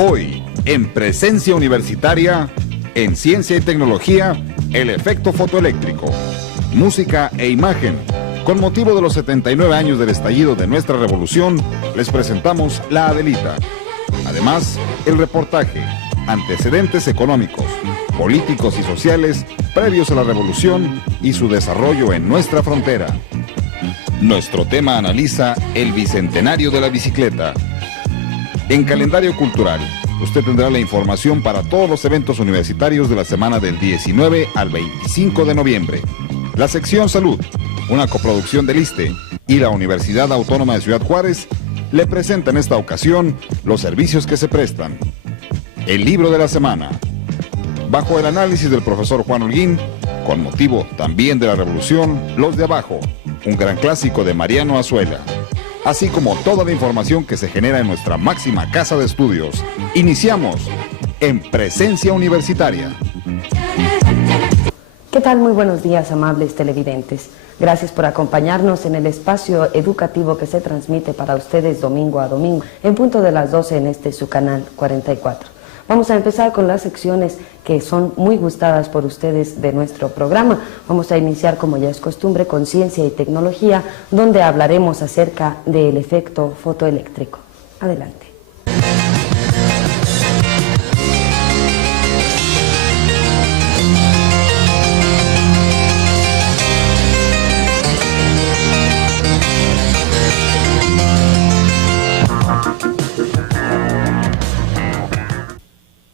Hoy, en Presencia Universitaria, en Ciencia y Tecnología, el efecto fotoeléctrico, música e imagen. Con motivo de los 79 años del estallido de nuestra revolución, les presentamos La Adelita. Además, el reportaje, antecedentes económicos, políticos y sociales previos a la revolución y su desarrollo en nuestra frontera. Nuestro tema analiza el bicentenario de la bicicleta. En Calendario Cultural, usted tendrá la información para todos los eventos universitarios de la semana del 19 al 25 de noviembre. La sección Salud, una coproducción del ISSSTE y la Universidad Autónoma de Ciudad Juárez, le presenta en esta ocasión los servicios que se prestan. El libro de la semana, bajo el análisis del profesor Juan Holguín, con motivo también de la revolución, Los de Abajo, un gran clásico de Mariano Azuela, así como toda la información que se genera en nuestra máxima casa de estudios. Iniciamos en Presencia Universitaria. ¿Qué tal? Muy buenos días, amables televidentes. Gracias por acompañarnos en el espacio educativo que se transmite para ustedes domingo a domingo, en punto de las 12 en su canal 44. Vamos a empezar con las secciones que son muy gustadas por ustedes de nuestro programa. Vamos a iniciar, como ya es costumbre, con Ciencia y Tecnología, donde hablaremos acerca del efecto fotoeléctrico. Adelante.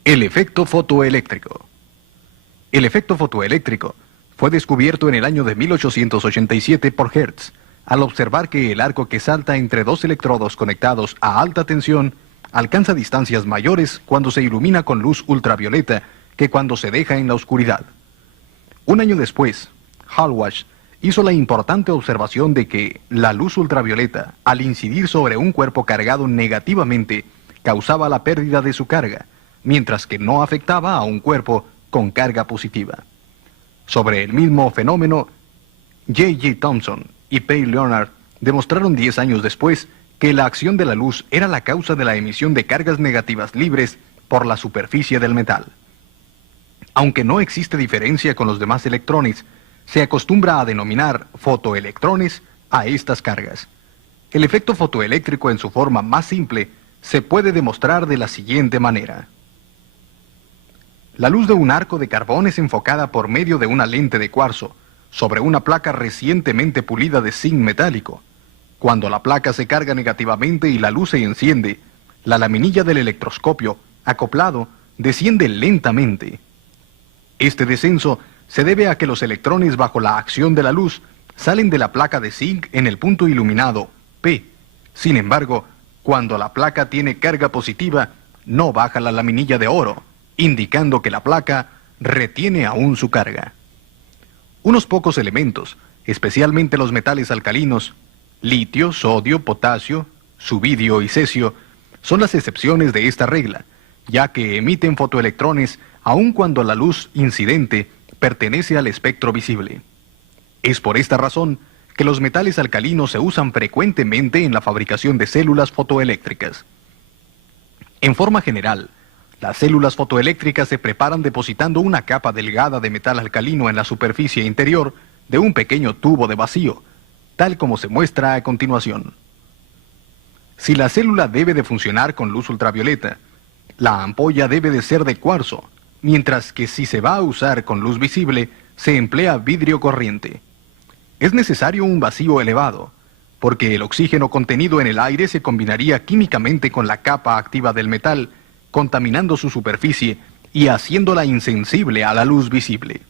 El efecto fotoeléctrico. El efecto fotoeléctrico fue descubierto en el año de 1887 por Hertz, al observar que el arco que salta entre dos electrodos conectados a alta tensión alcanza distancias mayores cuando se ilumina con luz ultravioleta que cuando se deja en la oscuridad. Un año después, Hallward hizo la importante observación de que la luz ultravioleta, al incidir sobre un cuerpo cargado negativamente, causaba la pérdida de su carga, mientras que no afectaba a un cuerpo con carga positiva. Sobre el mismo fenómeno, J.J. Thomson y P. Leonard demostraron 10 años después que la acción de la luz era la causa de la emisión de cargas negativas libres por la superficie del metal. Aunque no existe diferencia con los demás electrones, se acostumbra a denominar fotoelectrones a estas cargas. El efecto fotoeléctrico en su forma más simple se puede demostrar de la siguiente manera. La luz de un arco de carbón es enfocada por medio de una lente de cuarzo sobre una placa recientemente pulida de zinc metálico. Cuando la placa se carga negativamente y la luz se enciende, la laminilla del electroscopio, acoplado, desciende lentamente. Este descenso se debe a que los electrones bajo la acción de la luz salen de la placa de zinc en el punto iluminado, P. Sin embargo, cuando la placa tiene carga positiva, no baja la laminilla de oro, indicando que la placa retiene aún su carga. Unos pocos elementos, especialmente los metales alcalinos, litio, sodio, potasio, subidio y cesio, son las excepciones de esta regla, ya que emiten fotoelectrones aun cuando la luz incidente pertenece al espectro visible. Es por esta razón que los metales alcalinos se usan frecuentemente en la fabricación de células fotoeléctricas. En forma general, las células fotoeléctricas se preparan depositando una capa delgada de metal alcalino en la superficie interior de un pequeño tubo de vacío, tal como se muestra a continuación. Si la célula debe de funcionar con luz ultravioleta, la ampolla debe de ser de cuarzo, mientras que si se va a usar con luz visible, se emplea vidrio corriente. Es necesario un vacío elevado, porque el oxígeno contenido en el aire se combinaría químicamente con la capa activa del metal, contaminando su superficie y haciéndola insensible a la luz visible.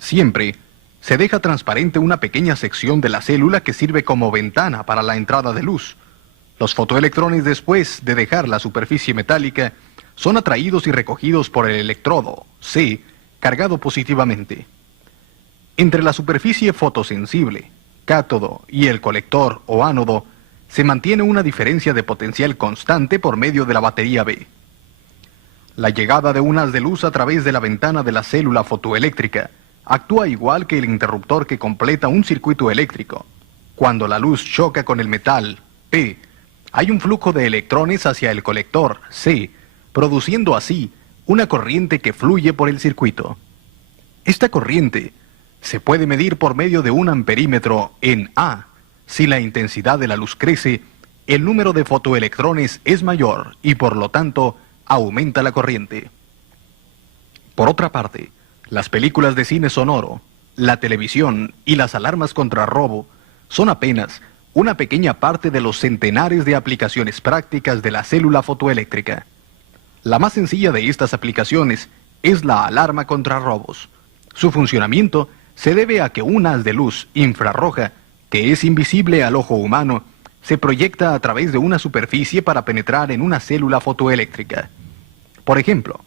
Siempre se deja transparente una pequeña sección de la célula que sirve como ventana para la entrada de luz. Los fotoelectrones, después de dejar la superficie metálica, son atraídos y recogidos por el electrodo, C, cargado positivamente. Entre la superficie fotosensible, cátodo, y el colector o ánodo, se mantiene una diferencia de potencial constante por medio de la batería B. La llegada de un haz de luz a través de la ventana de la célula fotoeléctrica actúa igual que el interruptor que completa un circuito eléctrico. Cuando la luz choca con el metal P, hay un flujo de electrones hacia el colector, C, produciendo así una corriente que fluye por el circuito. Esta corriente se puede medir por medio de un amperímetro en A. Si la intensidad de la luz crece, el número de fotoelectrones es mayor y por lo tanto aumenta la corriente. Por otra parte, las películas de cine sonoro, la televisión y las alarmas contra robo son apenas una pequeña parte de los centenares de aplicaciones prácticas de la célula fotoeléctrica. La más sencilla de estas aplicaciones es la alarma contra robos. Su funcionamiento se debe a que un haz de luz infrarroja, que es invisible al ojo humano, se proyecta a través de una superficie para penetrar en una célula fotoeléctrica. Por ejemplo,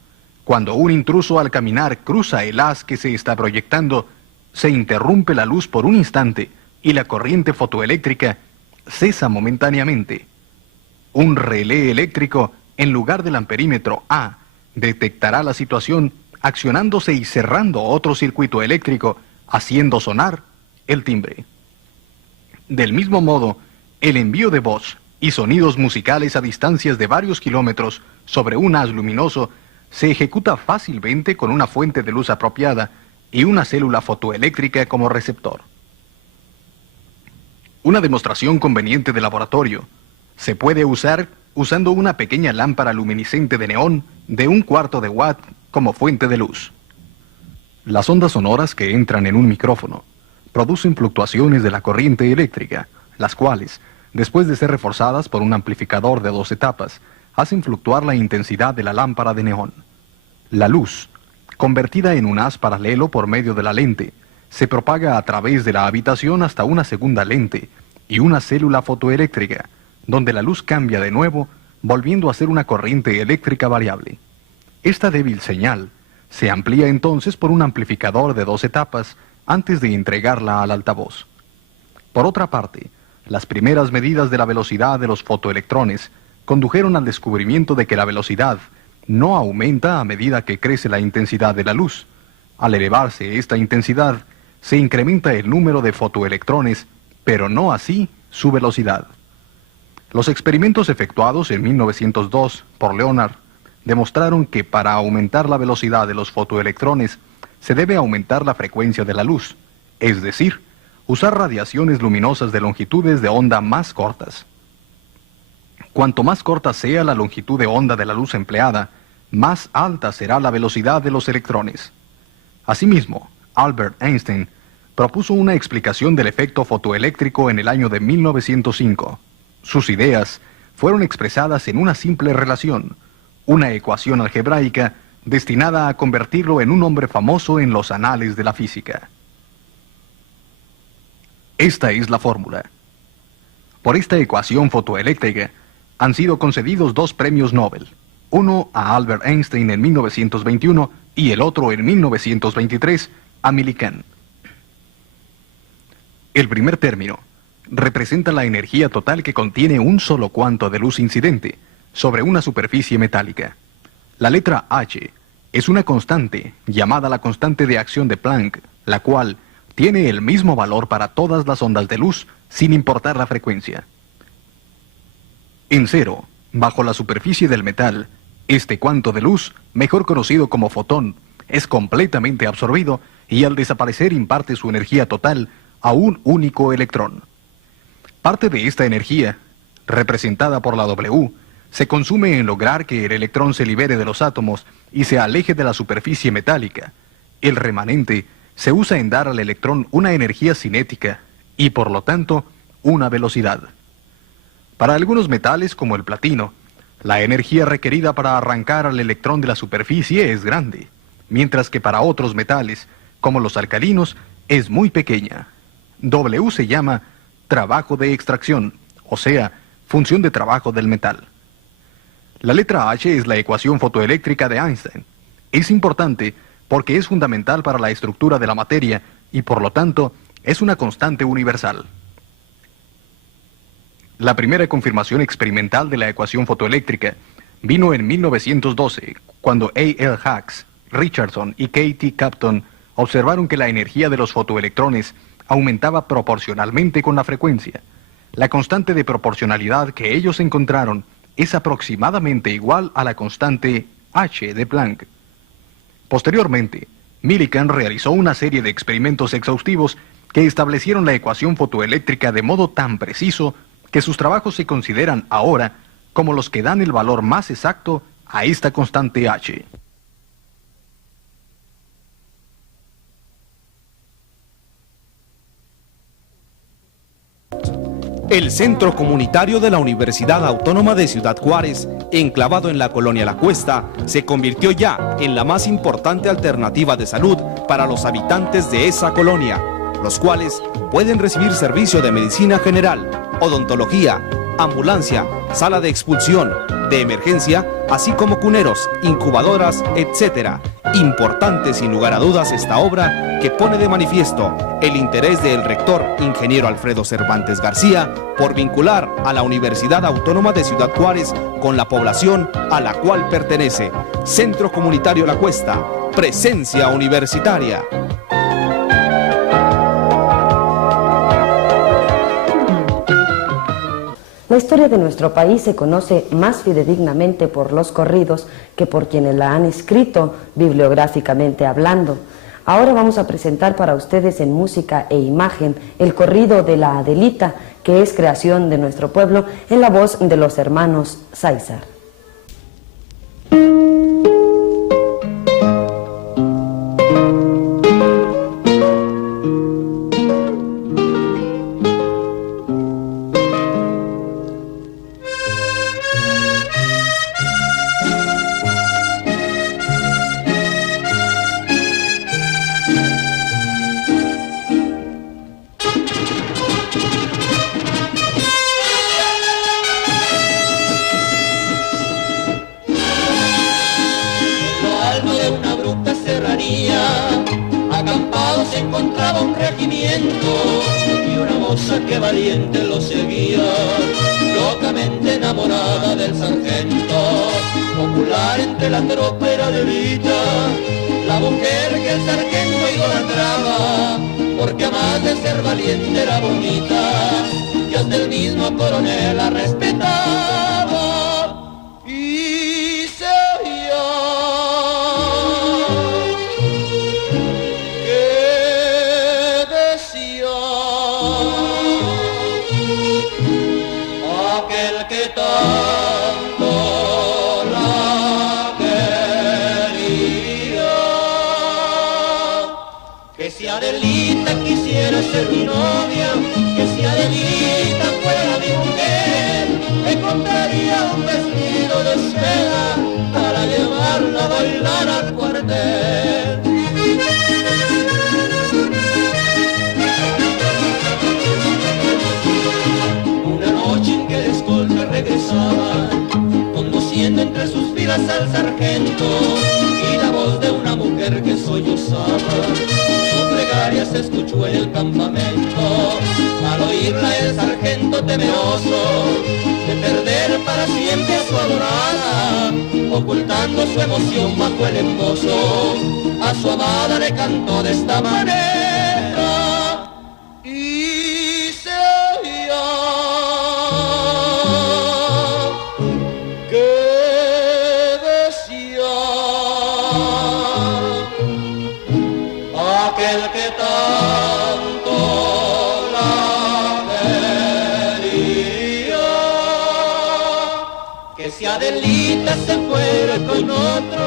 cuando un intruso al caminar cruza el haz que se está proyectando, se interrumpe la luz por un instante y la corriente fotoeléctrica cesa momentáneamente. Un relé eléctrico, en lugar del amperímetro A, detectará la situación accionándose y cerrando otro circuito eléctrico, haciendo sonar el timbre. Del mismo modo, el envío de voz y sonidos musicales a distancias de varios kilómetros sobre un haz luminoso se ejecuta fácilmente con una fuente de luz apropiada y una célula fotoeléctrica como receptor. Una demostración conveniente de laboratorio se puede usar usando una pequeña lámpara luminiscente de neón de 1/4 de watt como fuente de luz. Las ondas sonoras que entran en un micrófono producen fluctuaciones de la corriente eléctrica, las cuales, después de ser reforzadas por un amplificador de 2 etapas, hacen fluctuar la intensidad de la lámpara de neón. La luz, convertida en un haz paralelo por medio de la lente, se propaga a través de la habitación hasta una segunda lente y una célula fotoeléctrica, donde la luz cambia de nuevo, volviendo a ser una corriente eléctrica variable. Esta débil señal se amplía entonces por un amplificador de 2 etapas antes de entregarla al altavoz. Por otra parte, las primeras medidas de la velocidad de los fotoelectrones condujeron al descubrimiento de que la velocidad no aumenta a medida que crece la intensidad de la luz. Al elevarse esta intensidad, se incrementa el número de fotoelectrones, pero no así su velocidad. Los experimentos efectuados en 1902 por Leonard demostraron que para aumentar la velocidad de los fotoelectrones se debe aumentar la frecuencia de la luz, es decir, usar radiaciones luminosas de longitudes de onda más cortas. Cuanto más corta sea la longitud de onda de la luz empleada, más alta será la velocidad de los electrones. Asimismo, Albert Einstein propuso una explicación del efecto fotoeléctrico en el año de 1905. Sus ideas fueron expresadas en una simple relación, una ecuación algebraica destinada a convertirlo en un hombre famoso en los anales de la física. Esta es la fórmula. Por esta ecuación fotoeléctrica han sido concedidos 2 premios Nobel, uno a Albert Einstein en 1921 y el otro en 1923 a Millikan. El primer término representa la energía total que contiene un solo cuanto de luz incidente sobre una superficie metálica. La letra H es una constante llamada la constante de acción de Planck, la cual tiene el mismo valor para todas las ondas de luz sin importar la frecuencia. En cero, bajo la superficie del metal, este cuanto de luz, mejor conocido como fotón, es completamente absorbido y al desaparecer imparte su energía total a un único electrón. Parte de esta energía, representada por la W, se consume en lograr que el electrón se libere de los átomos y se aleje de la superficie metálica. El remanente se usa en dar al electrón una energía cinética y, por lo tanto, una velocidad. Para algunos metales, como el platino, la energía requerida para arrancar al electrón de la superficie es grande, mientras que para otros metales, como los alcalinos, es muy pequeña. W se llama trabajo de extracción, o sea, función de trabajo del metal. La letra H es la ecuación fotoeléctrica de Einstein. Es importante porque es fundamental para la estructura de la materia y por lo tanto es una constante universal. La primera confirmación experimental de la ecuación fotoeléctrica vino en 1912, cuando A.L. Hacks, Richardson y K.T. Compton observaron que la energía de los fotoelectrones aumentaba proporcionalmente con la frecuencia. la constante de proporcionalidad que ellos encontraron es aproximadamente igual a la constante H de Planck. Posteriormente, Millikan realizó una serie de experimentos exhaustivos que establecieron la ecuación fotoeléctrica de modo tan preciso que sus trabajos se consideran ahora como los que dan el valor más exacto a esta constante H. El Centro Comunitario de la Universidad Autónoma de Ciudad Juárez, enclavado en la colonia La Cuesta, se convirtió ya en la más importante alternativa de salud para los habitantes de esa colonia, los cuales pueden recibir servicio de medicina general, odontología, ambulancia, sala de expulsión, de emergencia, así como cuneros, incubadoras, etc. Importante sin lugar a dudas esta obra que pone de manifiesto el interés del rector ingeniero Alfredo Cervantes García por vincular a la Universidad Autónoma de Ciudad Juárez con la población a la cual pertenece. Centro Comunitario La Cuesta, presencia universitaria. La historia de nuestro país se conoce más fidedignamente por los corridos que por quienes la han escrito bibliográficamente hablando. Ahora vamos a presentar para ustedes en música e imagen el corrido de la Adelita, que es creación de nuestro pueblo, en la voz de los hermanos Sáizar. Acampado se encontraba un regimiento y una moza que valiente lo seguía, locamente enamorada del sargento. Popular entre la tropa era Adelita, la mujer que el sargento idolatraba, porque además de ser valiente era bonita, y hasta el mismo coronel la respetaba. Y se oía aquel que tanto la quería, que si Adelita quisiera ser mi novia, que si Adelita fuera mi mujer, me compraría un vestido de seda para llevarla a bailar al cuartel. Regresaban, conduciendo entre sus filas al sargento, y la voz de una mujer que sollozaba, su plegaria se escuchó en el campamento. Al oírla el sargento temeroso de perder para siempre a su adorada, ocultando su emoción bajo el embozo, a su amada le cantó de esta manera. Y se oía aquel que tanto la quería, que si Adelita se fuera con otro,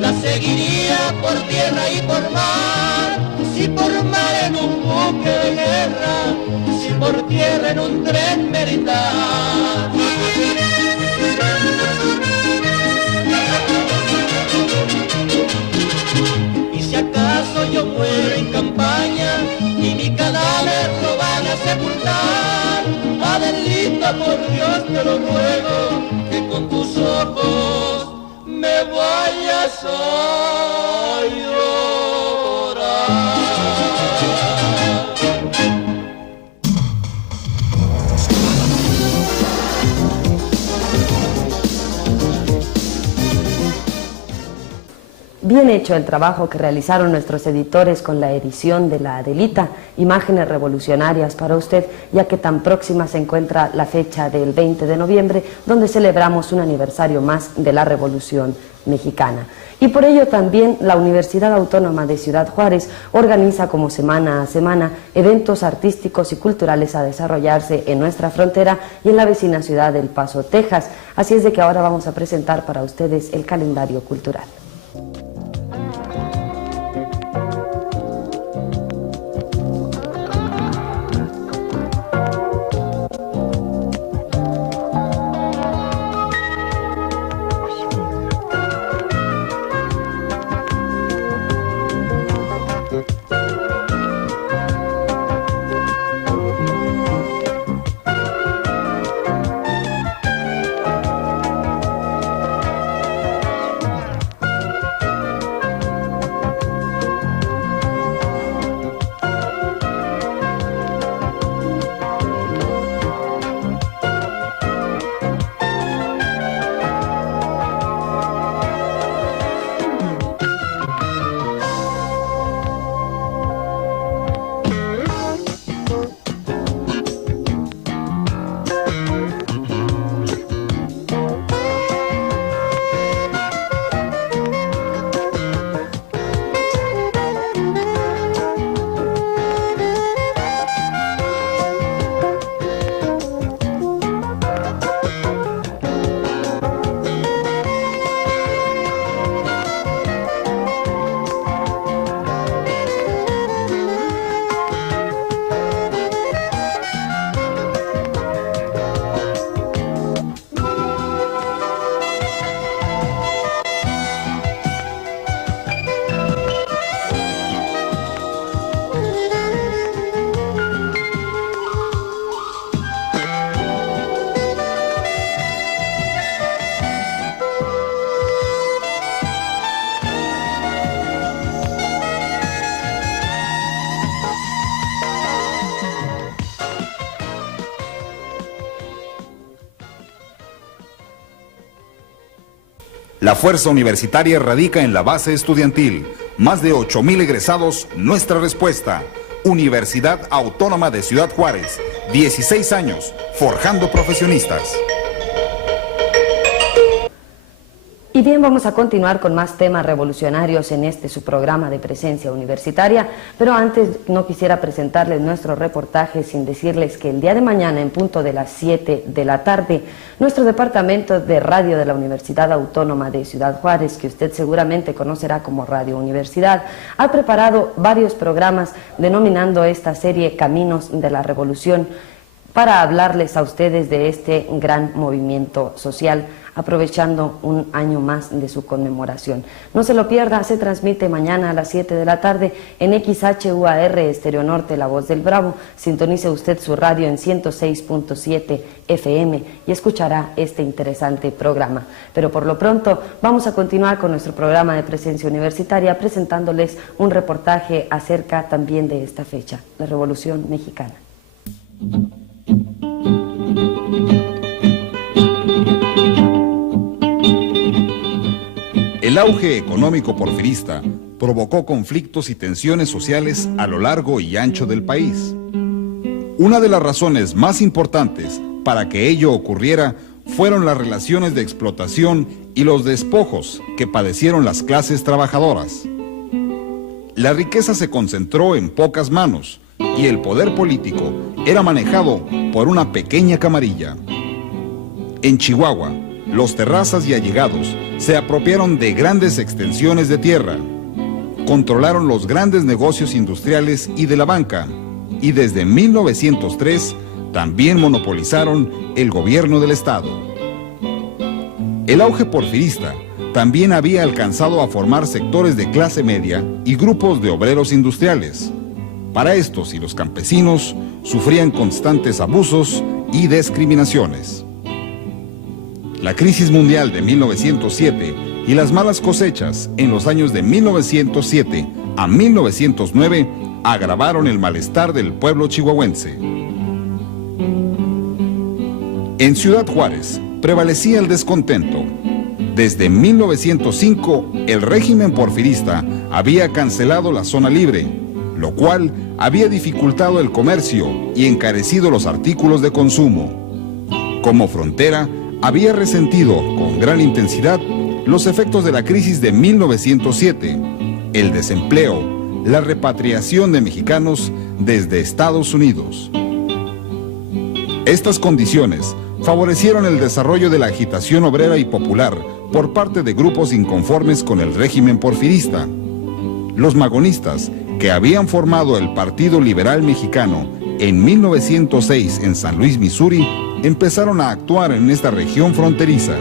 la seguiría por tierra y por mar, si por mar en un buque de guerra, si por tierra en un tren militar. Yo muero en campaña y mi cadáver lo van a sepultar, Adelita, por Dios te lo ruego, que con tus ojos me vayas a llorar. Bien hecho el trabajo que realizaron nuestros editores con la edición de la Adelita, imágenes revolucionarias para usted, ya que tan próxima se encuentra la fecha del 20 de noviembre, donde celebramos un aniversario más de la Revolución Mexicana. Y por ello también la Universidad Autónoma de Ciudad Juárez organiza como semana a semana eventos artísticos y culturales a desarrollarse en nuestra frontera y en la vecina ciudad de El Paso, Texas. Así es de que ahora vamos a presentar para ustedes el calendario cultural. La fuerza universitaria radica en la base estudiantil. Más de 8,000 egresados, nuestra respuesta. Universidad Autónoma de Ciudad Juárez, 16 años, forjando profesionistas. Y bien, vamos a continuar con más temas revolucionarios en su programa de Presencia Universitaria, pero antes no quisiera presentarles nuestro reportaje sin decirles que el día de mañana, en punto de las 7 de la tarde, nuestro departamento de radio de la Universidad Autónoma de Ciudad Juárez, que usted seguramente conocerá como Radio Universidad, ha preparado varios programas denominando esta serie Caminos de la Revolución, para hablarles a ustedes de este gran movimiento social, aprovechando un año más de su conmemoración. No se lo pierda, se transmite mañana a las 7 de la tarde en XHUAR Estéreo Norte, La Voz del Bravo. Sintonice usted su radio en 106.7 FM y escuchará este interesante programa. Pero por lo pronto vamos a continuar con nuestro programa de Presencia Universitaria presentándoles un reportaje acerca también de esta fecha, la Revolución Mexicana. El auge económico porfirista provocó conflictos y tensiones sociales a lo largo y ancho del país. Una de las razones más importantes para que ello ocurriera fueron las relaciones de explotación y los despojos que padecieron las clases trabajadoras. La riqueza se concentró en pocas manos y el poder político era manejado por una pequeña camarilla. En Chihuahua, los terrazas y allegados se apropiaron de grandes extensiones de tierra, controlaron los grandes negocios industriales y de la banca, y desde 1903 también monopolizaron el gobierno del Estado. El auge porfirista también había alcanzado a formar sectores de clase media y grupos de obreros industriales. Para estos y los campesinos sufrían constantes abusos y discriminaciones. La crisis mundial de 1907 y las malas cosechas en los años de 1907 a 1909 agravaron el malestar del pueblo chihuahuense. En Ciudad Juárez prevalecía el descontento. Desde 1905, el régimen porfirista había cancelado la zona libre, lo cual había dificultado el comercio y encarecido los artículos de consumo. Como frontera, había resentido con gran intensidad los efectos de la crisis de 1907, el desempleo, la repatriación de mexicanos desde Estados Unidos. Estas condiciones favorecieron el desarrollo de la agitación obrera y popular por parte de grupos inconformes con el régimen porfirista. Los magonistas, que habían formado el Partido Liberal Mexicano en 1906 en San Luis, Missouri, empezaron a actuar en esta región fronteriza.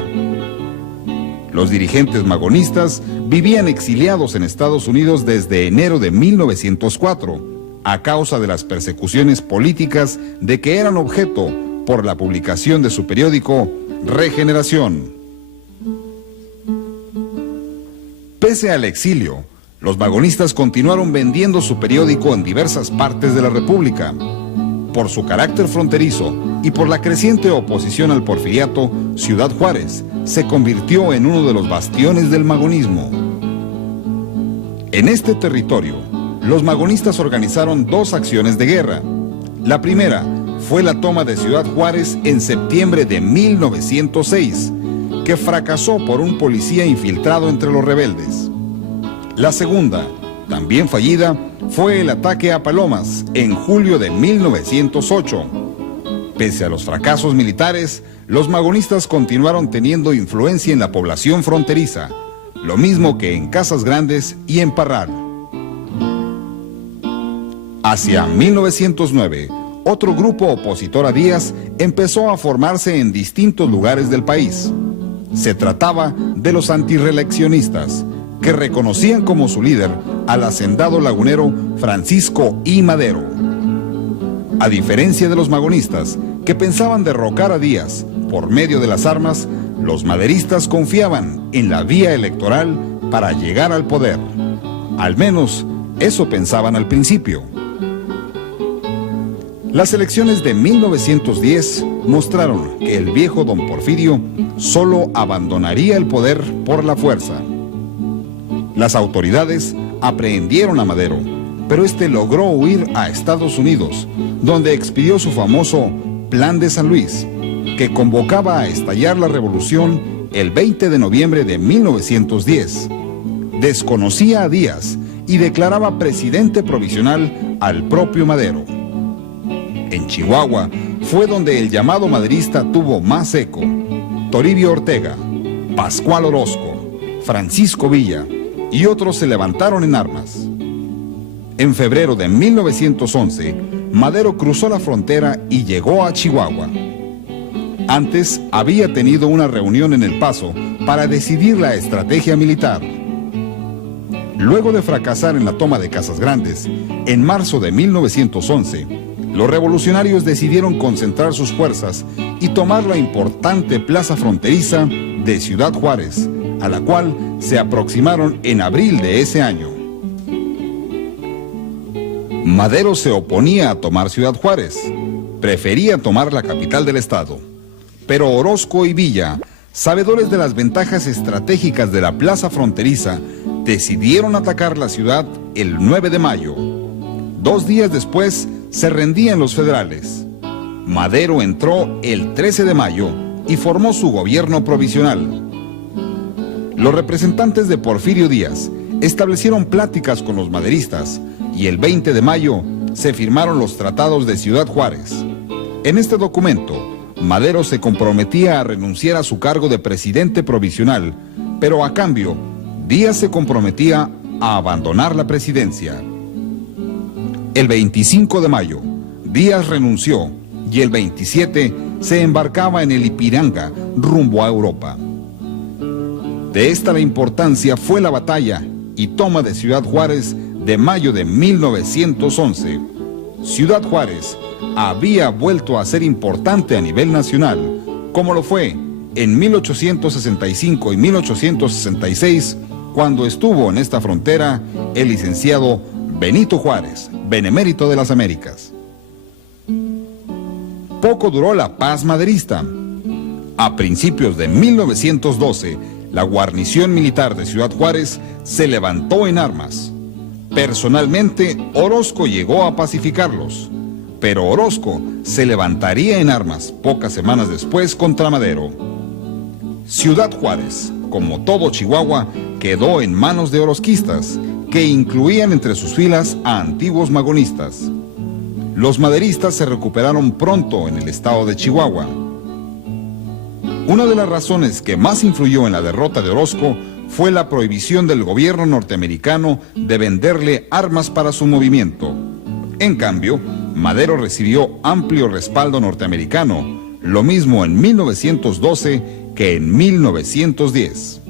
Los dirigentes magonistas vivían exiliados en Estados Unidos desde enero de 1904, a causa de las persecuciones políticas de que eran objeto por la publicación de su periódico Regeneración. Pese al exilio, los magonistas continuaron vendiendo su periódico en diversas partes de la República. Por su carácter fronterizo y por la creciente oposición al porfiriato, Ciudad Juárez se convirtió en uno de los bastiones del magonismo. En este territorio, los magonistas organizaron dos acciones de guerra. La primera fue la toma de Ciudad Juárez en septiembre de 1906, que fracasó por un policía infiltrado entre los rebeldes. La segunda, también fallida, fue el ataque a Palomas en julio de 1908. Pese a los fracasos militares, los magonistas continuaron teniendo influencia en la población fronteriza, lo mismo que en Casas Grandes y en Parral. Hacia 1909, otro grupo opositor a Díaz empezó a formarse en distintos lugares del país. Se trataba de los antirreeleccionistas, que reconocían como su líder al hacendado lagunero Francisco I. Madero. A diferencia de los magonistas, que pensaban derrocar a Díaz por medio de las armas, los maderistas confiaban en la vía electoral para llegar al poder. Al menos, eso pensaban al principio. Las elecciones de 1910 mostraron que el viejo don Porfirio solo abandonaría el poder por la fuerza. Las autoridades aprehendieron a Madero, pero este logró huir a Estados Unidos, donde expidió su famoso Plan de San Luis, que convocaba a estallar la revolución el 20 de noviembre de 1910. Desconocía a Díaz y declaraba presidente provisional al propio Madero. En Chihuahua fue donde el llamado maderista tuvo más eco. Toribio Ortega, Pascual Orozco, Francisco Villa y otros se levantaron en armas. En febrero de 1911, Madero cruzó la frontera y llegó a Chihuahua. Antes había tenido una reunión en El Paso para decidir la estrategia militar. Luego de fracasar en la toma de Casas Grandes, en marzo de 1911, los revolucionarios decidieron concentrar sus fuerzas y tomar la importante plaza fronteriza de Ciudad Juárez, a la cual se aproximaron en abril de ese año. Madero se oponía a tomar Ciudad Juárez, prefería tomar la capital del estado. Pero Orozco y Villa, sabedores de las ventajas estratégicas de la plaza fronteriza, decidieron atacar la ciudad el 9 de mayo. 2 días después, se rendían los federales. Madero entró el 13 de mayo y formó su gobierno provisional. Los representantes de Porfirio Díaz establecieron pláticas con los maderistas y el 20 de mayo se firmaron los tratados de Ciudad Juárez. En este documento, Madero se comprometía a renunciar a su cargo de presidente provisional, pero a cambio, Díaz se comprometía a abandonar la presidencia. El 25 de mayo, Díaz renunció y el 27 se embarcaba en el Ipiranga rumbo a Europa. De esta la importancia fue la batalla y toma de Ciudad Juárez de mayo de 1911. Ciudad Juárez había vuelto a ser importante a nivel nacional, como lo fue en 1865 y 1866, cuando estuvo en esta frontera el licenciado Benito Juárez, benemérito de las Américas. Poco duró la paz maderista. A principios de 1912, la guarnición militar de Ciudad Juárez se levantó en armas. Personalmente, Orozco llegó a pacificarlos, pero Orozco se levantaría en armas pocas semanas después contra Madero. Ciudad Juárez, como todo Chihuahua, quedó en manos de orozquistas, que incluían entre sus filas a antiguos magonistas. Los maderistas se recuperaron pronto en el estado de Chihuahua. Una de las razones que más influyó en la derrota de Orozco fue la prohibición del gobierno norteamericano de venderle armas para su movimiento. En cambio, Madero recibió amplio respaldo norteamericano, lo mismo en 1912 que en 1910.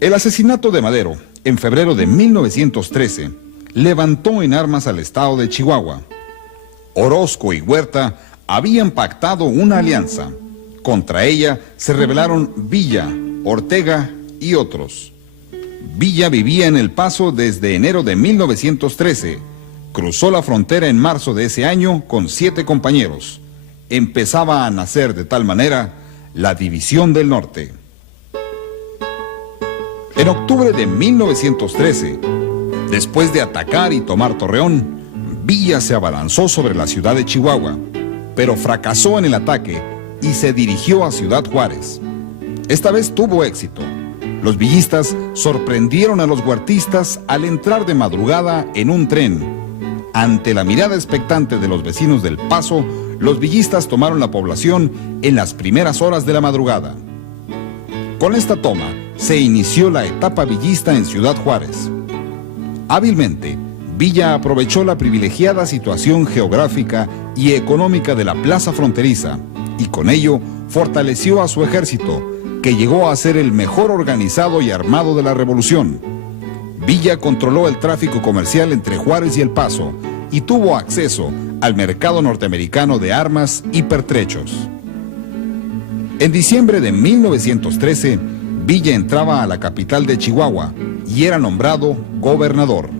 El asesinato de Madero, en febrero de 1913, levantó en armas al estado de Chihuahua. Orozco y Huerta habían pactado una alianza. Contra ella se rebelaron Villa, Ortega y otros. Villa vivía en El Paso desde enero de 1913. Cruzó la frontera en marzo de ese año con 7 compañeros. Empezaba a nacer de tal manera la División del Norte. En octubre de 1913, después de atacar y tomar Torreón, Villa se abalanzó sobre la ciudad de Chihuahua, pero fracasó en el ataque y se dirigió a Ciudad Juárez. Esta vez tuvo éxito. Los villistas sorprendieron a los huertistas al entrar de madrugada en un tren. Ante la mirada expectante de los vecinos del Paso, los villistas tomaron la población en las primeras horas de la madrugada. Con esta toma se inició la etapa villista en Ciudad Juárez. Hábilmente, Villa aprovechó la privilegiada situación geográfica y económica de la plaza fronteriza y con ello fortaleció a su ejército, que llegó a ser el mejor organizado y armado de la revolución. Villa controló el tráfico comercial entre Juárez y El Paso y tuvo acceso al mercado norteamericano de armas y pertrechos. En diciembre de 1913, Villa entraba a la capital de Chihuahua y era nombrado gobernador.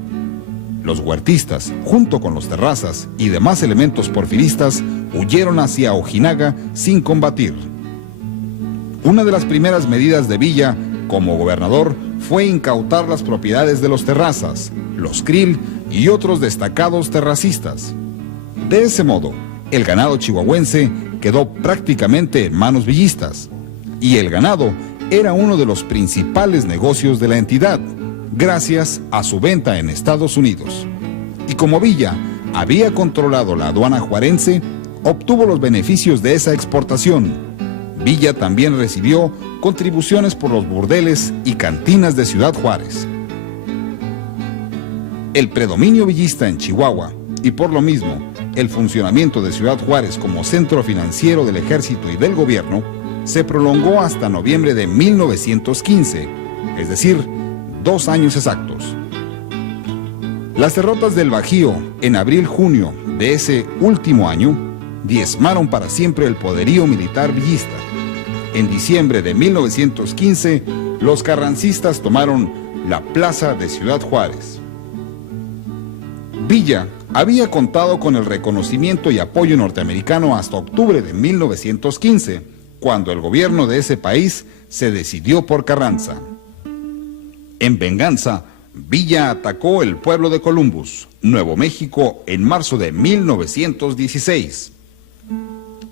Los huertistas, junto con los terrazas y demás elementos porfiristas, huyeron hacia Ojinaga sin combatir. Una de las primeras medidas de Villa como gobernador fue incautar las propiedades de los terrazas, los Krill y otros destacados terracistas. De ese modo, el ganado chihuahuense quedó prácticamente en manos villistas, y el ganado era uno de los principales negocios de la entidad, gracias a su venta en Estados Unidos. Y como Villa había controlado la aduana juarense, obtuvo los beneficios de esa exportación. Villa también recibió contribuciones por los burdeles y cantinas de Ciudad Juárez. El predominio villista en Chihuahua, y por lo mismo, el funcionamiento de Ciudad Juárez como centro financiero del ejército y del gobierno, se prolongó hasta noviembre de 1915, es decir, 2 años exactos. Las derrotas del Bajío en abril-junio de ese último año diezmaron para siempre el poderío militar villista. En diciembre de 1915, los carrancistas tomaron la plaza de Ciudad Juárez. Villa había contado con el reconocimiento y apoyo norteamericano hasta octubre de 1915, cuando el gobierno de ese país se decidió por Carranza. En venganza, Villa atacó el pueblo de Columbus, Nuevo México, en marzo de 1916.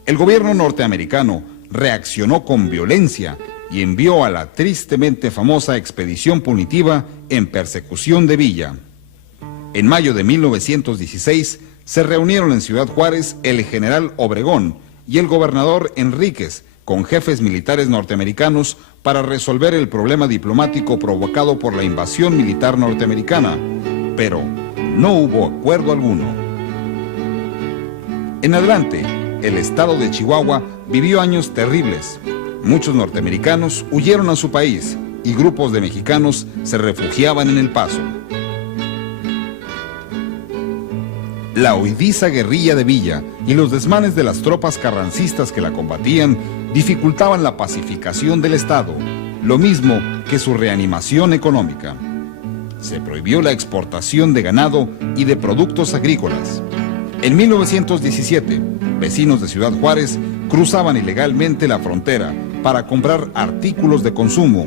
El gobierno norteamericano reaccionó con violencia y envió a la tristemente famosa expedición punitiva en persecución de Villa. En mayo de 1916 se reunieron en Ciudad Juárez el general Obregón y el gobernador Enríquez con jefes militares norteamericanos para resolver el problema diplomático provocado por la invasión militar norteamericana, pero no hubo acuerdo alguno. En adelante, el estado de Chihuahua vivió años terribles. Muchos norteamericanos huyeron a su país y grupos de mexicanos se refugiaban en El Paso. La huidiza guerrilla de Villa y los desmanes de las tropas carrancistas que la combatían dificultaban la pacificación del Estado, lo mismo que su reanimación económica. Se prohibió la exportación de ganado y de productos agrícolas. En 1917, vecinos de Ciudad Juárez cruzaban ilegalmente la frontera para comprar artículos de consumo,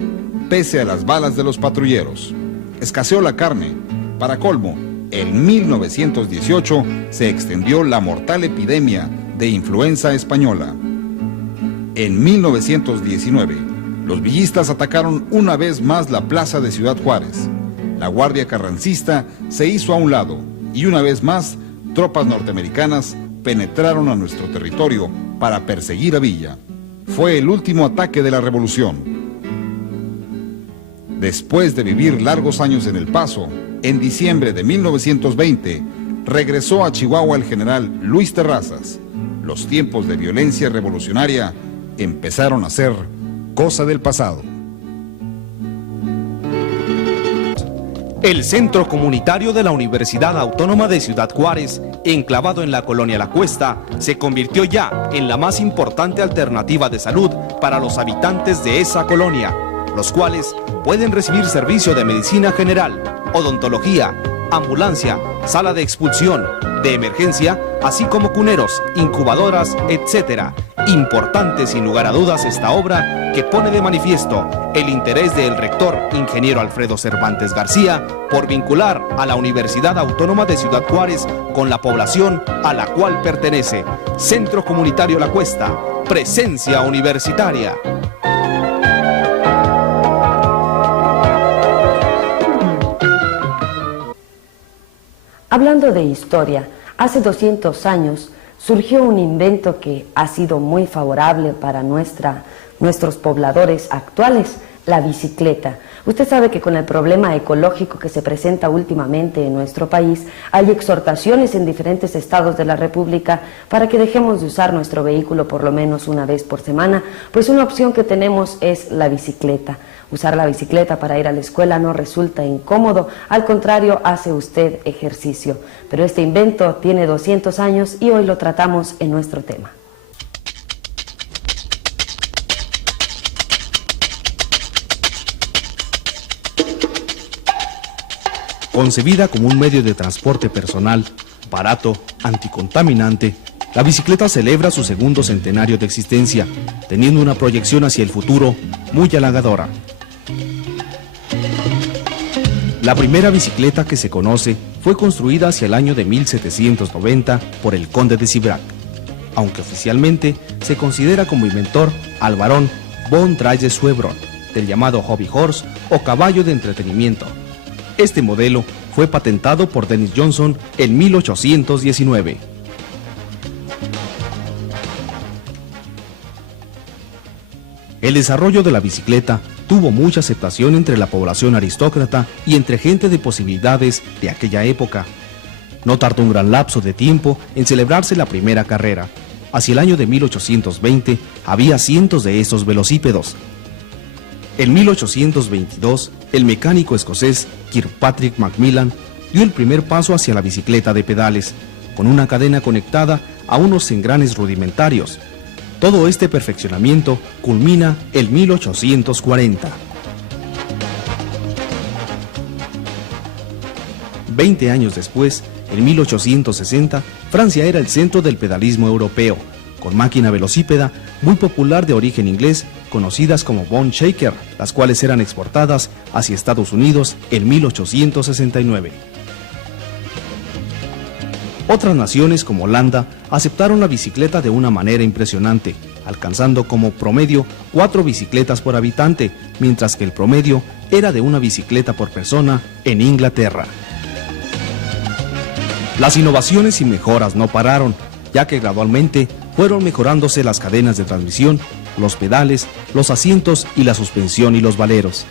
pese a las balas de los patrulleros. Escaseó la carne. Para colmo, en 1918 se extendió la mortal epidemia de influenza española. En 1919, los villistas atacaron una vez más la plaza de Ciudad Juárez. La Guardia Carrancista se hizo a un lado y una vez más, tropas norteamericanas penetraron a nuestro territorio para perseguir a Villa. Fue el último ataque de la revolución. Después de vivir largos años en El Paso, en diciembre de 1920, regresó a Chihuahua el general Luis Terrazas. Los tiempos de violencia revolucionaria empezaron a ser cosa del pasado. El Centro Comunitario de la Universidad Autónoma de Ciudad Juárez, enclavado en la colonia La Cuesta, se convirtió ya en la más importante alternativa de salud para los habitantes de esa colonia, los cuales pueden recibir servicio de medicina general, odontología, ambulancia, sala de expulsión, de emergencia, así como cuneros, incubadoras, etc. Importante sin lugar a dudas esta obra que pone de manifiesto el interés del rector, ingeniero Alfredo Cervantes García, por vincular a la Universidad Autónoma de Ciudad Juárez con la población a la cual pertenece. Centro Comunitario La Cuesta, presencia universitaria. Hablando de historia, hace 200 años surgió un invento que ha sido muy favorable para nuestros pobladores actuales, la bicicleta. Usted sabe que con el problema ecológico que se presenta últimamente en nuestro país, hay exhortaciones en diferentes estados de la República para que dejemos de usar nuestro vehículo por lo menos una vez por semana, pues una opción que tenemos es la bicicleta. Usar la bicicleta para ir a la escuela no resulta incómodo, al contrario, hace usted ejercicio. Pero este invento tiene 200 años y hoy lo tratamos en nuestro tema. Concebida como un medio de transporte personal, barato, anticontaminante, la bicicleta celebra su segundo centenario de existencia, teniendo una proyección hacia el futuro muy halagadora. La primera bicicleta que se conoce fue construida hacia el año de 1790 por el conde de Cibrac, aunque oficialmente se considera como inventor al barón von Dreyse-Schuebron, del llamado hobby horse o caballo de entretenimiento. Este modelo fue patentado por Dennis Johnson en 1819. El desarrollo de la bicicleta tuvo mucha aceptación entre la población aristócrata y entre gente de posibilidades de aquella época. No tardó un gran lapso de tiempo en celebrarse la primera carrera. Hacia el año de 1820 había cientos de estos velocípedos. En 1822, el mecánico escocés Kirkpatrick Macmillan dio el primer paso hacia la bicicleta de pedales, con una cadena conectada a unos engranes rudimentarios. Todo este perfeccionamiento culmina en 1840. 20 años después, en 1860, Francia era el centro del pedalismo europeo, con máquina velocípeda muy popular de origen inglés, conocidas como Bone Shaker, las cuales eran exportadas hacia Estados Unidos en 1869. Otras naciones como Holanda aceptaron la bicicleta de una manera impresionante, alcanzando como promedio 4 bicicletas por habitante, mientras que el promedio era de una bicicleta por persona en Inglaterra. Las innovaciones y mejoras no pararon, ya que gradualmente fueron mejorándose las cadenas de transmisión, los pedales, los asientos y la suspensión y los valeros.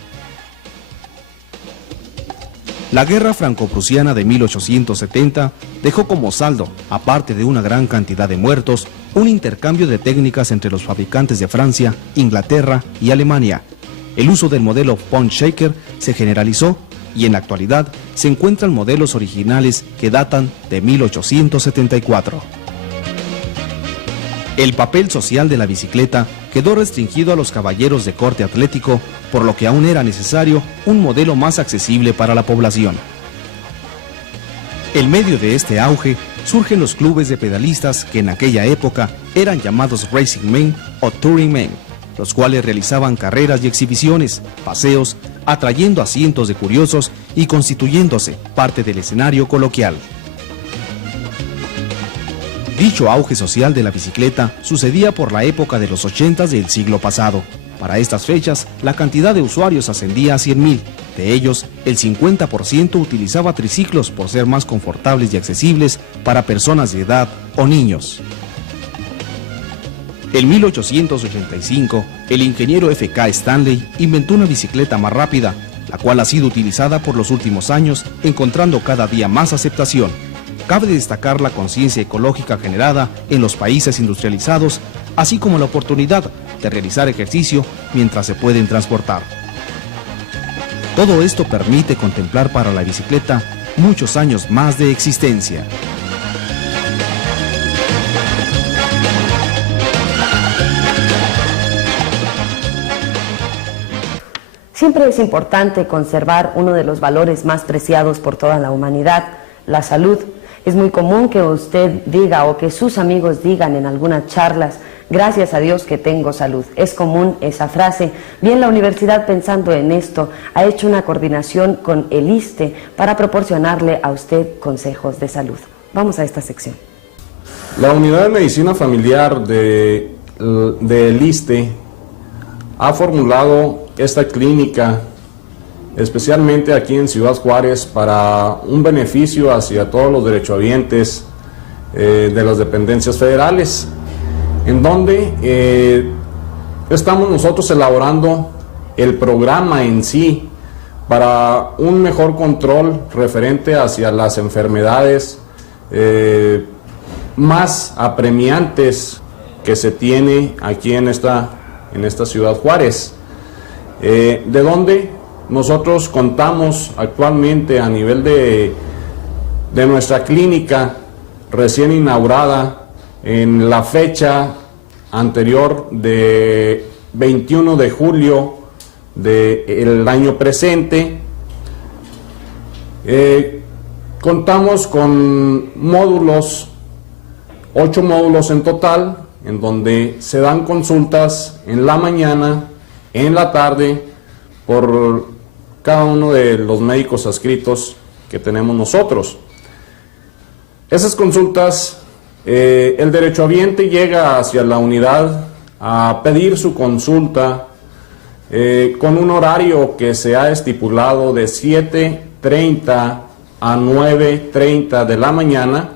La guerra franco-prusiana de 1870 dejó como saldo, aparte de una gran cantidad de muertos, un intercambio de técnicas entre los fabricantes de Francia, Inglaterra y Alemania. El uso del modelo Bone Shaker se generalizó y en la actualidad se encuentran modelos originales que datan de 1874. El papel social de la bicicleta quedó restringido a los caballeros de corte atlético, por lo que aún era necesario un modelo más accesible para la población. En medio de este auge surgen los clubes de pedalistas que en aquella época eran llamados Racing Men o Touring Men, los cuales realizaban carreras y exhibiciones, paseos, atrayendo a cientos de curiosos y constituyéndose parte del escenario coloquial. Dicho auge social de la bicicleta sucedía por la época de los 80 del siglo pasado. Para estas fechas, la cantidad de usuarios ascendía a 100.000. De ellos, el 50% utilizaba triciclos por ser más confortables y accesibles para personas de edad o niños. En 1885, el ingeniero F.K. Stanley inventó una bicicleta más rápida, la cual ha sido utilizada por los últimos años, encontrando cada día más aceptación. Cabe destacar la conciencia ecológica generada en los países industrializados, así como la oportunidad de realizar ejercicio mientras se pueden transportar. Todo esto permite contemplar para la bicicleta muchos años más de existencia. Siempre es importante conservar uno de los valores más preciados por toda la humanidad, la salud. Es muy común que usted diga o que sus amigos digan en algunas charlas: gracias a Dios que tengo salud. Es común esa frase. Bien, la universidad, pensando en esto, ha hecho una coordinación con el ISSSTE para proporcionarle a usted consejos de salud. Vamos a esta sección. La Unidad de Medicina Familiar del ISSSTE ha formulado esta clínica especialmente aquí en Ciudad Juárez para un beneficio hacia todos los derechohabientes de las dependencias federales, en donde estamos nosotros elaborando el programa en sí para un mejor control referente hacia las enfermedades más apremiantes que se tiene aquí en esta Ciudad Juárez, de donde nosotros contamos actualmente a nivel de nuestra clínica recién inaugurada en la fecha anterior de 21 de julio del año presente. Contamos con módulos, 8 módulos en total, en donde se dan consultas en la mañana, en la tarde, por cada uno de los médicos adscritos que tenemos nosotros. Esas consultas, el derechohabiente llega hacia la unidad a pedir su consulta con un horario que se ha estipulado de 7:30 a 9:30 de la mañana,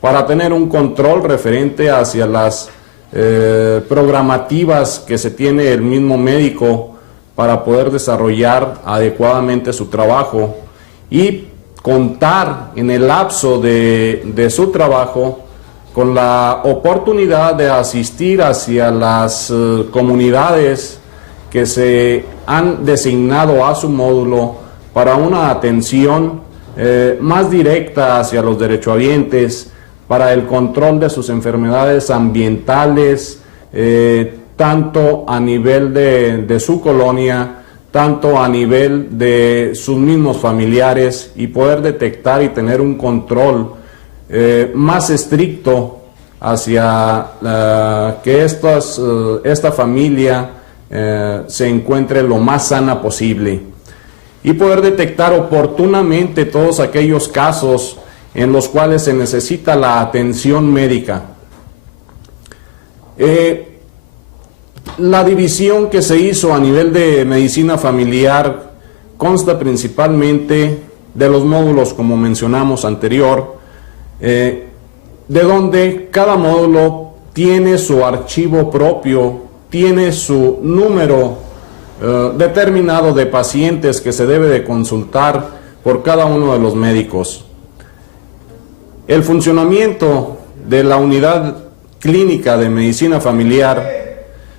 para tener un control referente hacia las programativas que se tiene el mismo médico para poder desarrollar adecuadamente su trabajo y contar en el lapso de su trabajo con la oportunidad de asistir hacia las comunidades que se han designado a su módulo para una atención más directa hacia los derechohabientes, para el control de sus enfermedades ambientales, tanto a nivel de su colonia, tanto a nivel de sus mismos familiares, y poder detectar y tener un control más estricto hacia que esta familia se encuentre lo más sana posible, y poder detectar oportunamente todos aquellos casos en los cuales se necesita la atención médica. La división que se hizo a nivel de medicina familiar consta principalmente de los módulos, como mencionamos anterior, de donde cada módulo tiene su archivo propio, tiene su número determinado de pacientes que se debe de consultar por cada uno de los médicos. El funcionamiento de la unidad clínica de medicina familiar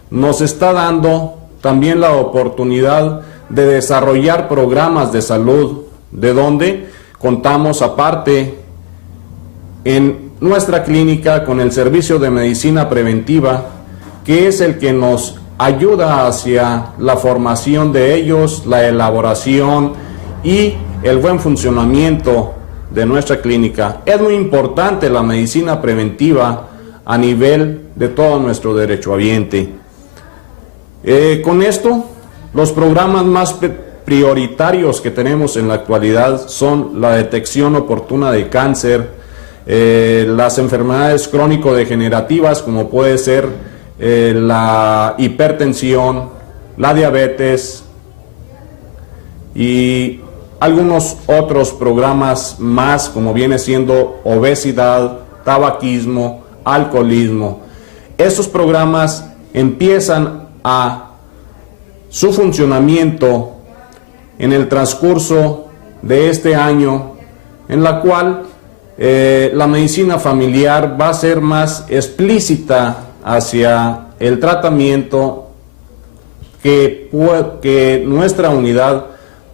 nos está dando también la oportunidad de desarrollar programas de salud, de donde contamos aparte en nuestra clínica con el servicio de medicina preventiva, que es el que nos ayuda hacia la formación de ellos, la elaboración y el buen funcionamiento de nuestra clínica. Es muy importante la medicina preventiva a nivel de todo nuestro derechohabiente. Con esto, los programas más prioritarios que tenemos en la actualidad son la detección oportuna de cáncer, las enfermedades crónico-degenerativas como puede ser la hipertensión, la diabetes y algunos otros programas más como viene siendo obesidad, tabaquismo, alcoholismo. Estos programas empiezan a su funcionamiento en el transcurso de este año, en la cual la medicina familiar va a ser más explícita hacia el tratamiento que nuestra unidad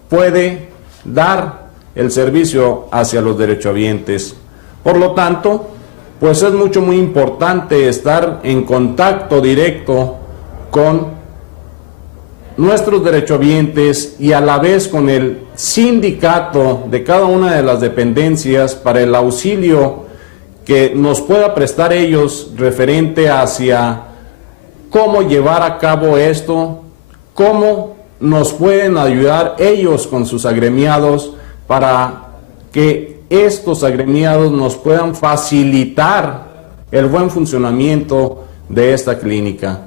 puede dar el servicio hacia los derechohabientes. Por lo tanto, pues es muy importante estar en contacto directo con nuestros derechohabientes y a la vez con el sindicato de cada una de las dependencias para el auxilio que nos pueda prestar ellos referente hacia cómo llevar a cabo esto, cómo nos pueden ayudar ellos con sus agremiados para que estos agremiados nos puedan facilitar el buen funcionamiento de esta clínica.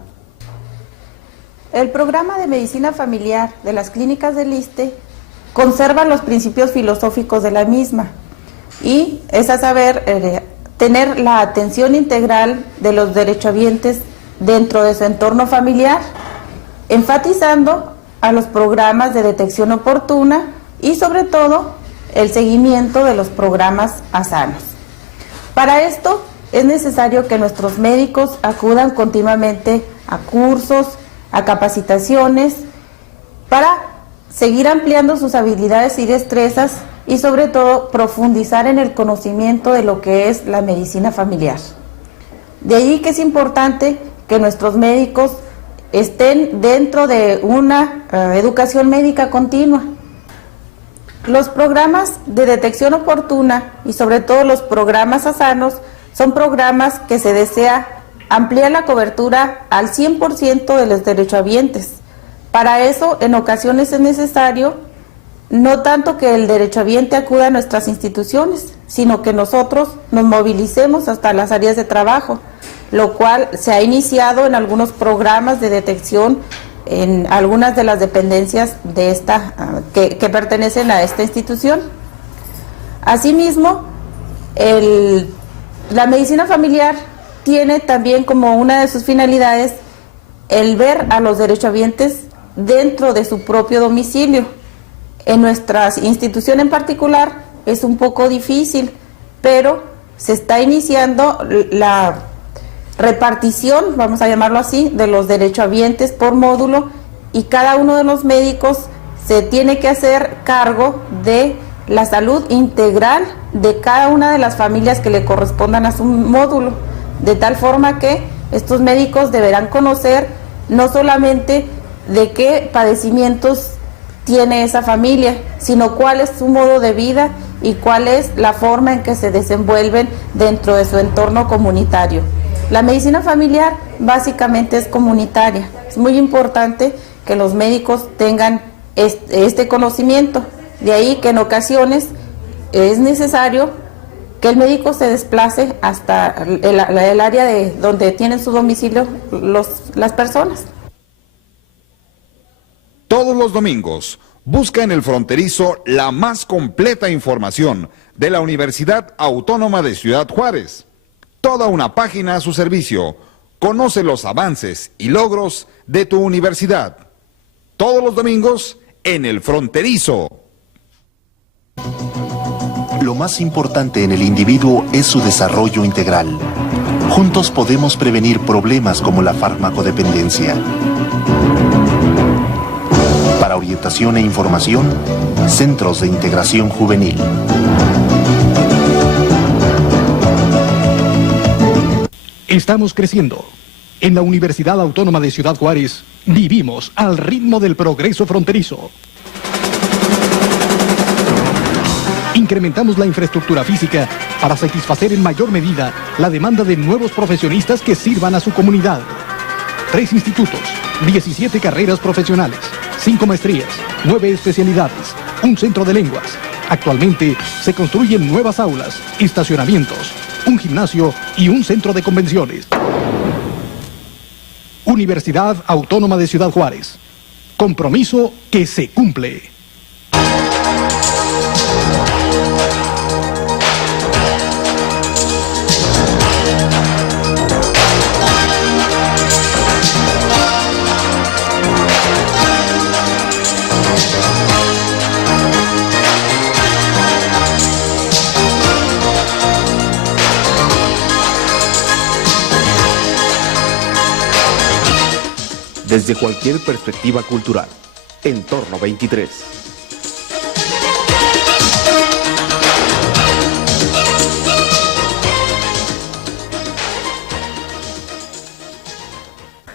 El programa de medicina familiar de las clínicas del ISSSTE conserva los principios filosóficos de la misma y es a saber tener la atención integral de los derechohabientes dentro de su entorno familiar, enfatizando a los programas de detección oportuna y sobre todo el seguimiento de los programas sanos. Para esto es necesario que nuestros médicos acudan continuamente a cursos, a capacitaciones, para seguir ampliando sus habilidades y destrezas y sobre todo profundizar en el conocimiento de lo que es la medicina familiar. De ahí que es importante que nuestros médicos estén dentro de una educación médica continua. Los programas de detección oportuna y sobre todo los programas sanos son programas que se desea ampliar la cobertura al 100% de los derechohabientes. Para eso, en ocasiones es necesario no tanto que el derechohabiente acuda a nuestras instituciones, sino que nosotros nos movilicemos hasta las áreas de trabajo, lo cual se ha iniciado en algunos programas de detección en algunas de las dependencias de que pertenecen a esta institución. Asimismo, la medicina familiar tiene también como una de sus finalidades el ver a los derechohabientes dentro de su propio domicilio. En nuestra institución en particular es un poco difícil, pero se está iniciando la repartición, vamos a llamarlo así, de los derechohabientes por módulo y cada uno de los médicos se tiene que hacer cargo de la salud integral de cada una de las familias que le correspondan a su módulo, de tal forma que estos médicos deberán conocer no solamente de qué padecimientos tiene esa familia, sino cuál es su modo de vida y cuál es la forma en que se desenvuelven dentro de su entorno comunitario. La medicina familiar básicamente es comunitaria. Es muy importante que los médicos tengan este conocimiento. De ahí que en ocasiones es necesario que el médico se desplace hasta el área de donde tienen su domicilio las personas. Todos los domingos, busca en El Fronterizo la más completa información de la Universidad Autónoma de Ciudad Juárez. Toda una página a su servicio. Conoce los avances y logros de tu universidad. Todos los domingos en El Fronterizo. Lo más importante en el individuo es su desarrollo integral. Juntos podemos prevenir problemas como la farmacodependencia. Para orientación e información, Centros de Integración Juvenil. Estamos creciendo. En la Universidad Autónoma de Ciudad Juárez, vivimos al ritmo del progreso fronterizo. Incrementamos la infraestructura física para satisfacer en mayor medida la demanda de nuevos profesionistas que sirvan a su comunidad. 3 institutos, 17 carreras profesionales, 5 maestrías, 9 especialidades, un centro de lenguas. Actualmente se construyen nuevas aulas, estacionamientos, un gimnasio y un centro de convenciones. Universidad Autónoma de Ciudad Juárez. Compromiso que se cumple. Desde cualquier perspectiva cultural. Entorno 23.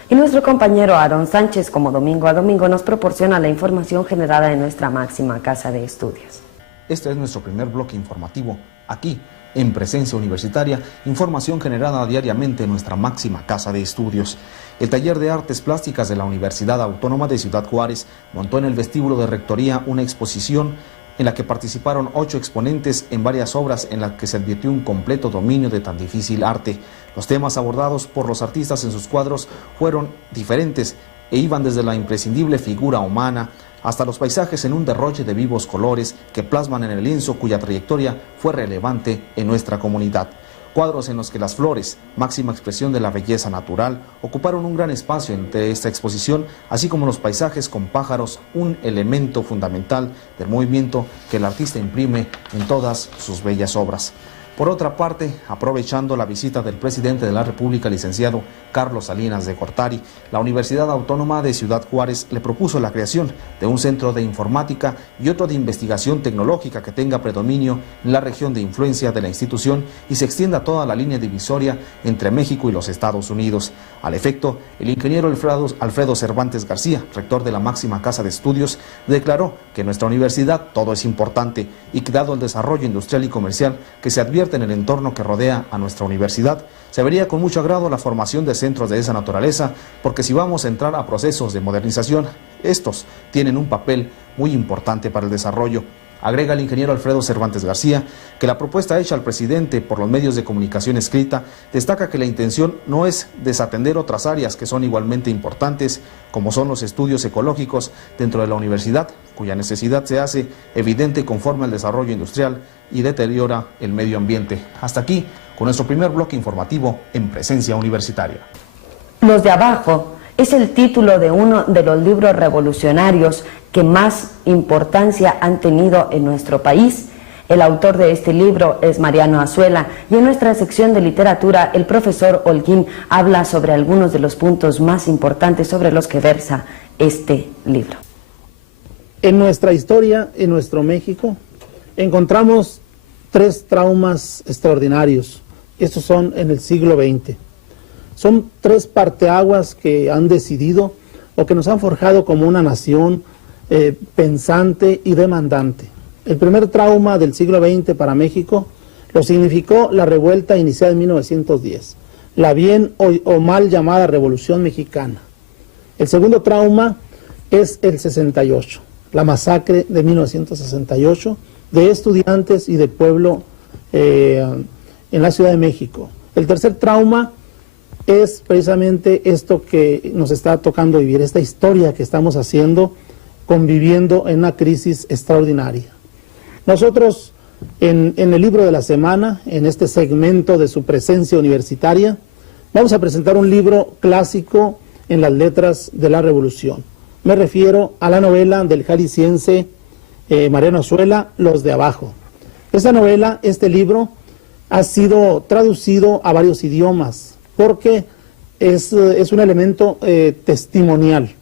Y nuestro compañero Aaron Sánchez, como domingo a domingo, nos proporciona la información generada en nuestra máxima casa de estudios. Este es nuestro primer bloque informativo, aquí, en Presencia Universitaria, información generada diariamente en nuestra máxima casa de estudios. El Taller de Artes Plásticas de la Universidad Autónoma de Ciudad Juárez montó en el vestíbulo de Rectoría una exposición en la que participaron 8 exponentes en varias obras en las que se advirtió un completo dominio de tan difícil arte. Los temas abordados por los artistas en sus cuadros fueron diferentes e iban desde la imprescindible figura humana hasta los paisajes en un derroche de vivos colores que plasman en el lienzo cuya trayectoria fue relevante en nuestra comunidad. Cuadros en los que las flores, máxima expresión de la belleza natural, ocuparon un gran espacio entre esta exposición, así como los paisajes con pájaros, un elemento fundamental del movimiento que el artista imprime en todas sus bellas obras. Por otra parte, aprovechando la visita del presidente de la República, licenciado Carlos Salinas de Gortari, la Universidad Autónoma de Ciudad Juárez le propuso la creación de un centro de informática y otro de investigación tecnológica que tenga predominio en la región de influencia de la institución y se extienda toda la línea divisoria entre México y los Estados Unidos. Al efecto, el ingeniero Alfredo Cervantes García, rector de la máxima casa de estudios, declaró que en nuestra universidad todo es importante y que dado el desarrollo industrial y comercial que se advierte en el entorno que rodea a nuestra universidad, se vería con mucho agrado la formación de centros de esa naturaleza, porque si vamos a entrar a procesos de modernización, estos tienen un papel muy importante para el desarrollo. Agrega el ingeniero Alfredo Cervantes García que la propuesta hecha al presidente por los medios de comunicación escrita destaca que la intención no es desatender otras áreas que son igualmente importantes, como son los estudios ecológicos dentro de la universidad, cuya necesidad se hace evidente conforme al desarrollo industrial y deteriora el medio ambiente. Hasta aquí con nuestro primer bloque informativo en Presencia Universitaria. Los de abajo es el título de uno de los libros revolucionarios que más importancia han tenido en nuestro país. El autor de este libro es Mariano Azuela y en nuestra sección de literatura el profesor Holguín habla sobre algunos de los puntos más importantes sobre los que versa este libro. En nuestra historia, en nuestro México, encontramos 3 traumas extraordinarios. Estos son en el siglo XX. Son 3 parteaguas que han decidido o que nos han forjado como una nación pensante y demandante. El primer trauma del siglo XX para México lo significó la revuelta iniciada en 1910, la bien o mal llamada Revolución Mexicana. El segundo trauma es el 68, la masacre de 1968 de estudiantes y de pueblo en la Ciudad de México. El tercer trauma es precisamente esto que nos está tocando vivir, esta historia que estamos haciendo, conviviendo en una crisis extraordinaria. Nosotros, en el libro de la semana, en este segmento de su Presencia Universitaria, vamos a presentar un libro clásico en las letras de la Revolución. Me refiero a la novela del jalisciense Mariano Azuela, Los de Abajo. Esta novela, este libro, ha sido traducido a varios idiomas, porque es un elemento testimonial.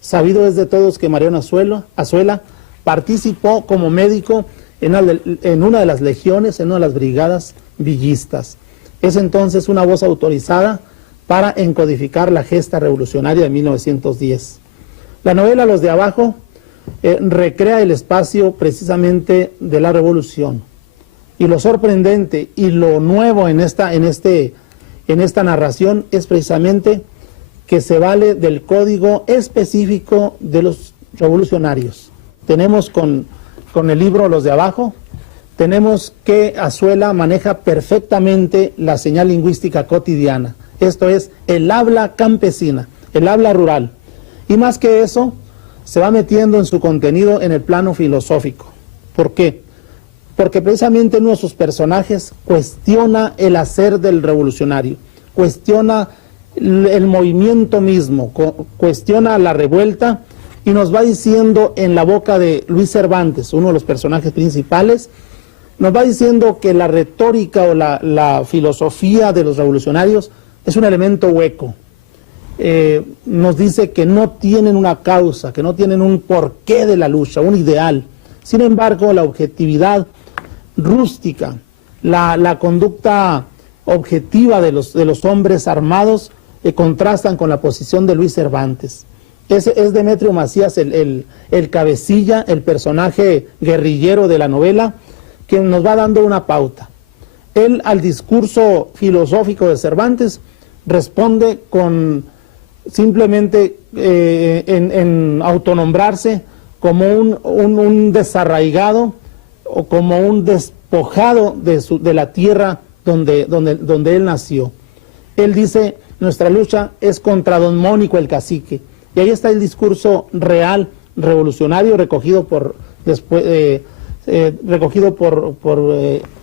Sabido es de todos que Mariano Azuela participó como médico en una de las legiones, en una de las brigadas villistas. Es entonces una voz autorizada para encodificar la gesta revolucionaria de 1910. La novela Los de Abajo recrea el espacio precisamente de la revolución. Y lo sorprendente y lo nuevo en esta narración es precisamente que se vale del código específico de los revolucionarios. Tenemos con el libro Los de Abajo, tenemos que Azuela maneja perfectamente la señal lingüística cotidiana. Esto es el habla campesina, el habla rural. Y más que eso, se va metiendo en su contenido en el plano filosófico. ¿Por qué? Porque precisamente uno de sus personajes cuestiona el hacer del revolucionario, cuestiona el movimiento mismo, cuestiona la revuelta, y nos va diciendo en la boca de Luis Cervantes, uno de los personajes principales, nos va diciendo que la retórica o la filosofía de los revolucionarios es un elemento hueco. Nos dice que no tienen una causa, que no tienen un porqué de la lucha, un ideal. Sin embargo, la objetividad rústica, la conducta objetiva de los hombres armados contrastan con la posición de Luis Cervantes. Es Demetrio Macías el cabecilla, el personaje guerrillero de la novela, que nos va dando una pauta. Él al discurso filosófico de Cervantes responde con simplemente en autonombrarse como un desarraigado o como un despojado de la tierra donde él nació. Él dice, nuestra lucha es contra don Mónico el cacique. Y ahí está el discurso real, revolucionario, recogido por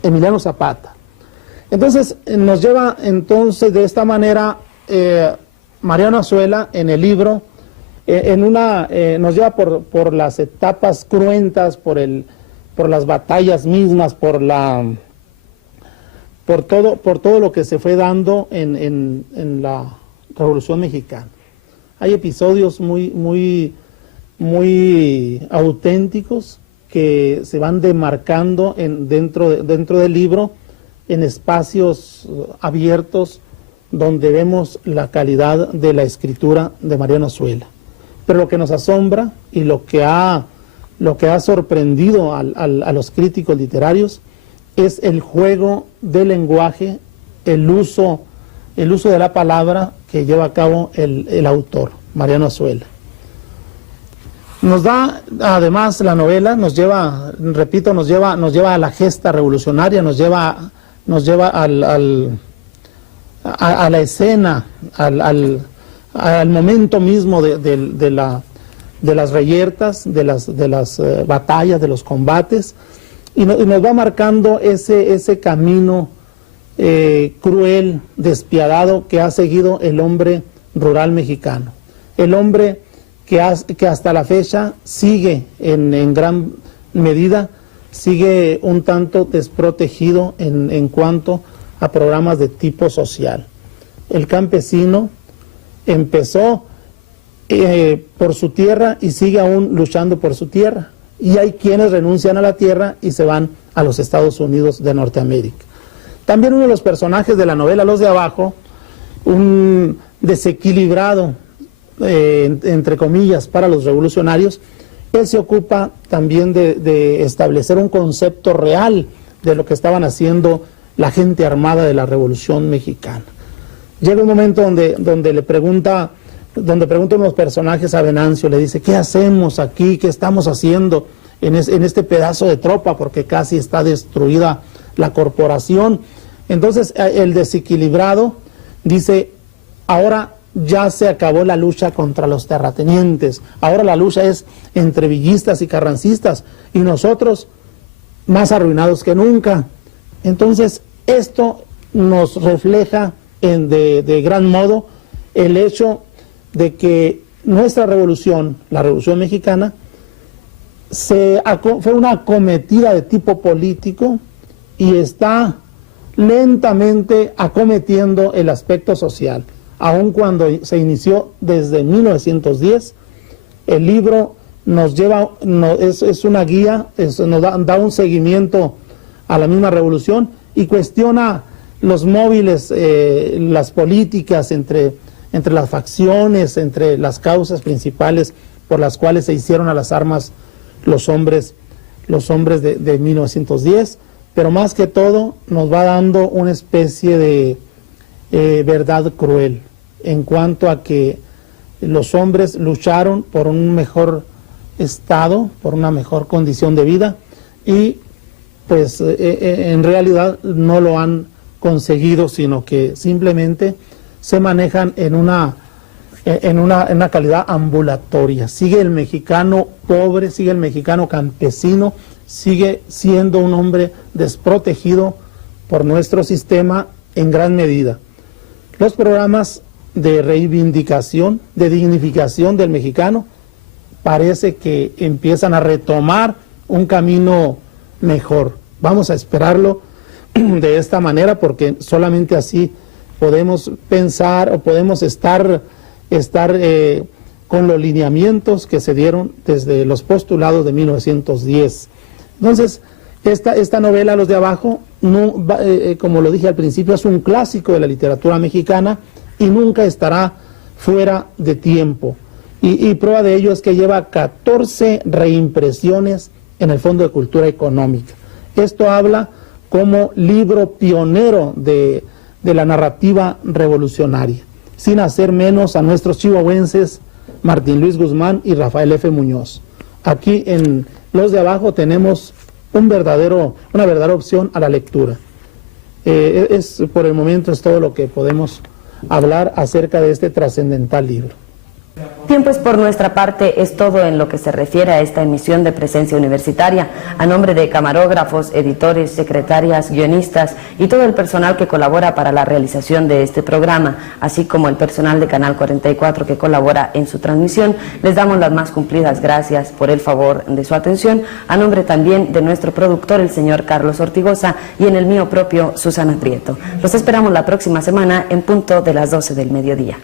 Emiliano Zapata. Entonces, nos lleva de esta manera Mariano Azuela en el libro, nos lleva por las etapas cruentas, por las batallas mismas, por todo lo que se fue dando en la Revolución Mexicana. Hay episodios muy auténticos que se van demarcando dentro del libro, en espacios abiertos donde vemos la calidad de la escritura de Mariano Azuela. Pero lo que nos asombra y lo que ha sorprendido a los críticos literarios es el juego del lenguaje, el uso de la palabra que lleva a cabo el autor, Mariano Azuela. Nos da, además, la novela, nos lleva a la gesta revolucionaria, nos lleva a la escena, al momento mismo de las reyertas, de las batallas, de los combates, y nos va marcando ese camino cruel, despiadado, que ha seguido el hombre rural mexicano. El hombre que hasta la fecha sigue en gran medida, sigue un tanto desprotegido en cuanto a programas de tipo social. El campesino empezó por su tierra y sigue aún luchando por su tierra. Y hay quienes renuncian a la tierra y se van a los Estados Unidos de Norteamérica. También uno de los personajes de la novela Los de Abajo, un desequilibrado, entre comillas, para los revolucionarios, él se ocupa también de establecer un concepto real de lo que estaban haciendo la gente armada de la Revolución Mexicana. Llega un momento donde preguntan los personajes a Venancio, le dice, ¿qué hacemos aquí? ¿Qué estamos haciendo en este pedazo de tropa? Porque casi está destruida la corporación. Entonces el desequilibrado dice, ahora ya se acabó la lucha contra los terratenientes, ahora la lucha es entre villistas y carrancistas, y nosotros más arruinados que nunca. Entonces esto nos refleja de gran modo el hecho de que nuestra revolución, la Revolución Mexicana, fue una acometida de tipo político y está lentamente acometiendo el aspecto social. Aun cuando se inició desde 1910, el libro nos lleva, es una guía, nos da un seguimiento a la misma revolución y cuestiona los móviles, las políticas entre las facciones, entre las causas principales por las cuales se hicieron a las armas los hombres de 1910, pero más que todo nos va dando una especie de verdad cruel. en cuanto a que los hombres lucharon por un mejor estado, por una mejor condición de vida, y pues en realidad no lo han conseguido, sino que simplemente se manejan en una calidad ambulatoria. Sigue el mexicano pobre, sigue el mexicano campesino, sigue siendo un hombre desprotegido por nuestro sistema en gran medida. Los programas de reivindicación, de dignificación del mexicano, parece que empiezan a retomar un camino mejor. Vamos a esperarlo de esta manera, porque solamente así podemos pensar o podemos estar con los lineamientos que se dieron desde los postulados de 1910. Entonces, esta novela, Los de Abajo, no, como lo dije al principio, es un clásico de la literatura mexicana y nunca estará fuera de tiempo. Y prueba de ello es que lleva 14 reimpresiones en el Fondo de Cultura Económica. Esto habla como libro pionero de la narrativa revolucionaria, sin hacer menos a nuestros chihuahuenses Martín Luis Guzmán y Rafael F. Muñoz. Aquí en Los de Abajo tenemos una verdadera opción a la lectura. Por el momento es todo lo que podemos hablar acerca de este trascendental libro. Bien, pues por nuestra parte es todo en lo que se refiere a esta emisión de Presencia Universitaria. A nombre de camarógrafos, editores, secretarias, guionistas y todo el personal que colabora para la realización de este programa, así como el personal de Canal 44 que colabora en su transmisión, les damos las más cumplidas gracias por el favor de su atención. A nombre también de nuestro productor, el señor Carlos Ortigosa, y en el mío propio, Susana Prieto. Los esperamos la próxima semana en punto de las 12 del mediodía.